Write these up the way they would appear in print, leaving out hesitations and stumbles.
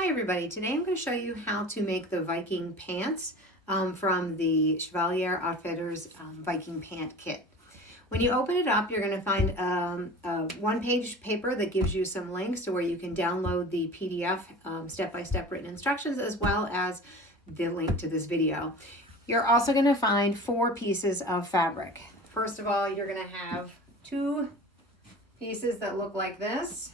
Hi everybody, today I'm going to show you how to make the Viking pants from the Chevalier Outfitters Viking pant kit. When you open it up, you're going to find a one-page paper that gives you some links to where you can download the PDF step-by-step written instructions, as well as the link to this video. You're also going to find 4 pieces of fabric. First of all, you're going to have 2 pieces that look like this.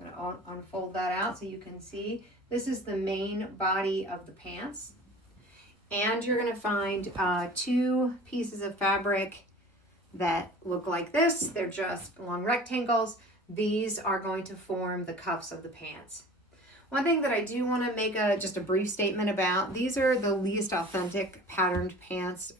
I'm going to unfold that out so you can see. This is the main body of the pants. And you're going to find 2 pieces of fabric that look like this. They're just long rectangles. These are going to form the cuffs of the pants. One thing that I do want to make just a brief statement about, these are the least authentic patterned pants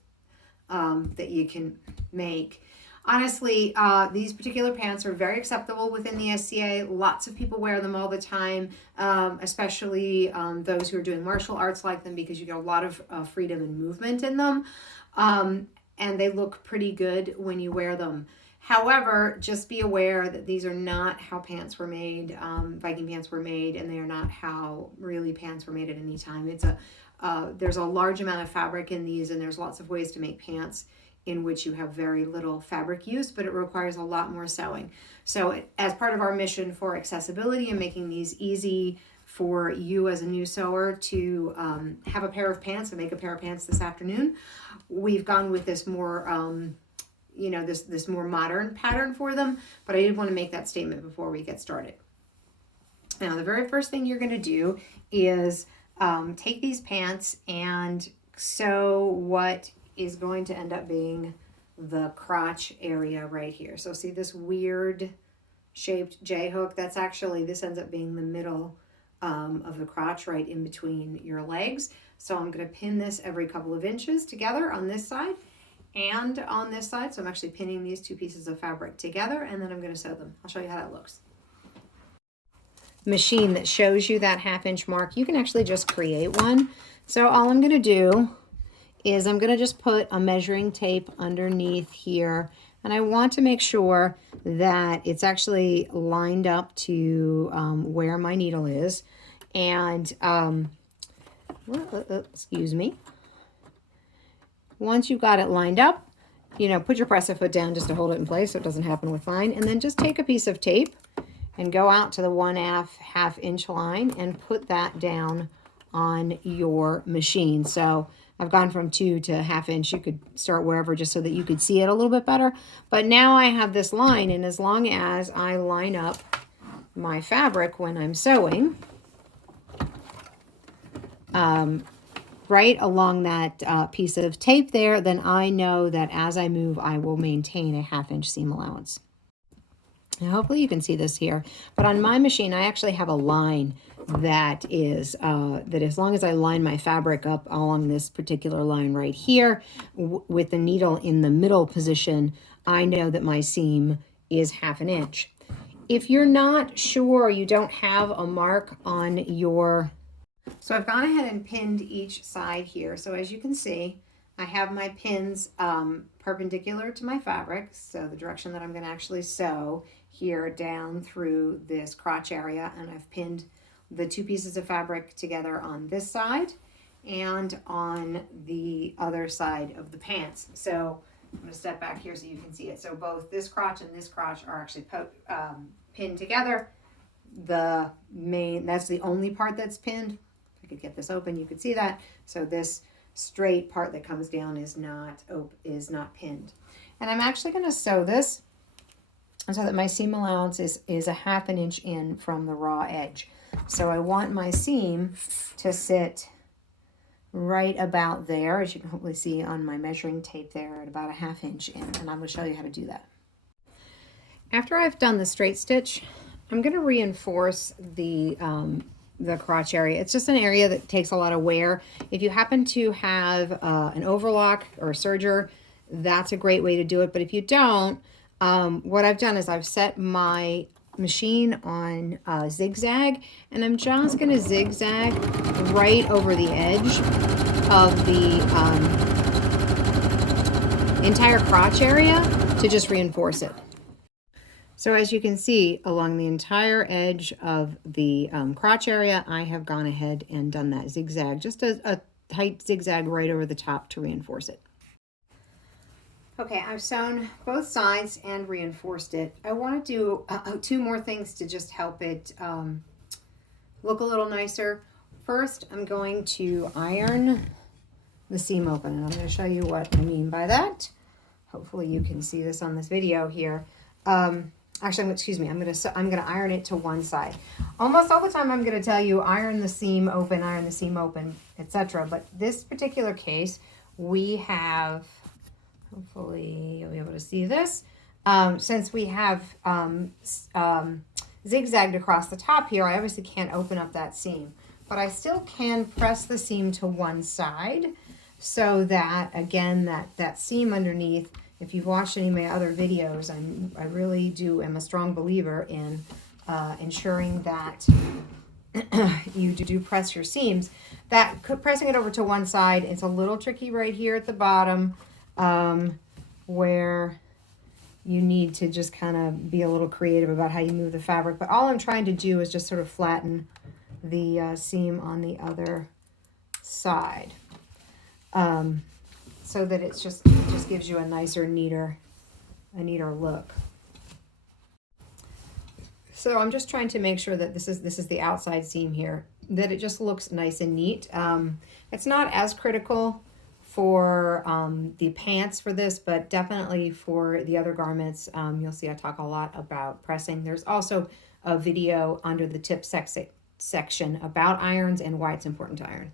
that you can make. Honestly, these particular pants are very acceptable within the SCA. Lots of people wear them all the time, especially those who are doing martial arts like them, because you get a lot of freedom and movement in them. And they look pretty good when you wear them. However, just be aware that these are not how pants were made, Viking pants were made, and they are not how really pants were made at any time. There's a large amount of fabric in these, and there's lots of ways to make pants in which you have very little fabric use, but it requires a lot more sewing. So as part of our mission for accessibility and making these easy for you as a new sewer to have a pair of pants and make a pair of pants this afternoon, we've gone with this more, this more modern pattern for them, but I did want to make that statement before we get started. Now, the very first thing you're going to do is take these pants and sew what is going to end up being the crotch area right here. So see this weird shaped J hook? This ends up being the middle of the crotch, right in between your legs. So I'm going to pin this every couple of inches together on this side and on this side. So I'm actually pinning these 2 pieces of fabric together, and then I'm going to sew them. I'll show you how that looks. Machine that shows you that 1/2 inch mark, you can actually just create one. So all I'm going to do is I'm going to just put a measuring tape underneath here, and I want to make sure that it's actually lined up to where my needle is. And excuse me. Once you've got it lined up, put your press-a-foot down just to hold it in place so it doesn't happen with mine, and then just take a piece of tape and go out to the 1/2 inch line and put that down on your machine. So I've gone from 2 to 1/2 inch. You could start wherever just so that you could see it a little bit better. But now I have this line, and as long as I line up my fabric when I'm sewing, right along that piece of tape there, then I know that as I move, I will maintain a 1/2 inch seam allowance. Now, hopefully you can see this here, but on my machine, I actually have a line that is, that as long as I line my fabric up along this particular line right here, with the needle in the middle position, I know that my seam is 1/2 inch. If you're not sure, you don't have a mark on your, so I've gone ahead and pinned each side here. So as you can see, I have my pins perpendicular to my fabric, so the direction that I'm going to actually sew here down through this crotch area, and I've pinned the 2 pieces of fabric together on this side and on the other side of the pants. So I'm going to step back here so you can see it. So both this crotch and this crotch are actually pinned together. That's the only part that's pinned. If I could get this open, you could see that. So this straight part that comes down is not pinned. And I'm actually going to sew this so that my seam allowance is a 1/2 inch in from the raw edge. So I want my seam to sit right about there, as you can hopefully see on my measuring tape there, at about a 1/2 inch in, and I'm going to show you how to do that. After I've done the straight stitch, I'm going to reinforce the crotch area. It's just an area that takes a lot of wear. If you happen to have an overlock or a serger, that's a great way to do it. But if you don't, what I've done is I've set my machine on zigzag, and I'm just going to zigzag right over the edge of the entire crotch area to just reinforce it. So as you can see, along the entire edge of the crotch area, I have gone ahead and done that zigzag, just a tight zigzag right over the top to reinforce it. Okay, I've sewn both sides and reinforced it. I want to do two more things to just help it look a little nicer. First, I'm going to iron the seam open, and I'm going to show you what I mean by that. Hopefully you can see this on this video here. Actually, excuse me, I'm gonna iron it to one side. Almost all the time I'm gonna tell you iron the seam open, etc. But this particular case, we have, hopefully you'll be able to see this, since we have zigzagged across the top here, I obviously can't open up that seam. But I still can press the seam to one side so that, again, that seam underneath, if you've watched any of my other videos, I really am a strong believer in ensuring that you do press your seams. Pressing it over to one side, it's a little tricky right here at the bottom where you need to just kind of be a little creative about how you move the fabric. But all I'm trying to do is just sort of flatten the seam on the other side. So that it just gives you a nicer, neater look. So I'm just trying to make sure that this is the outside seam here, that it just looks nice and neat. It's not as critical for the pants for this, but definitely for the other garments. You'll see I talk a lot about pressing. There's also a video under the tip section about irons and why it's important to iron.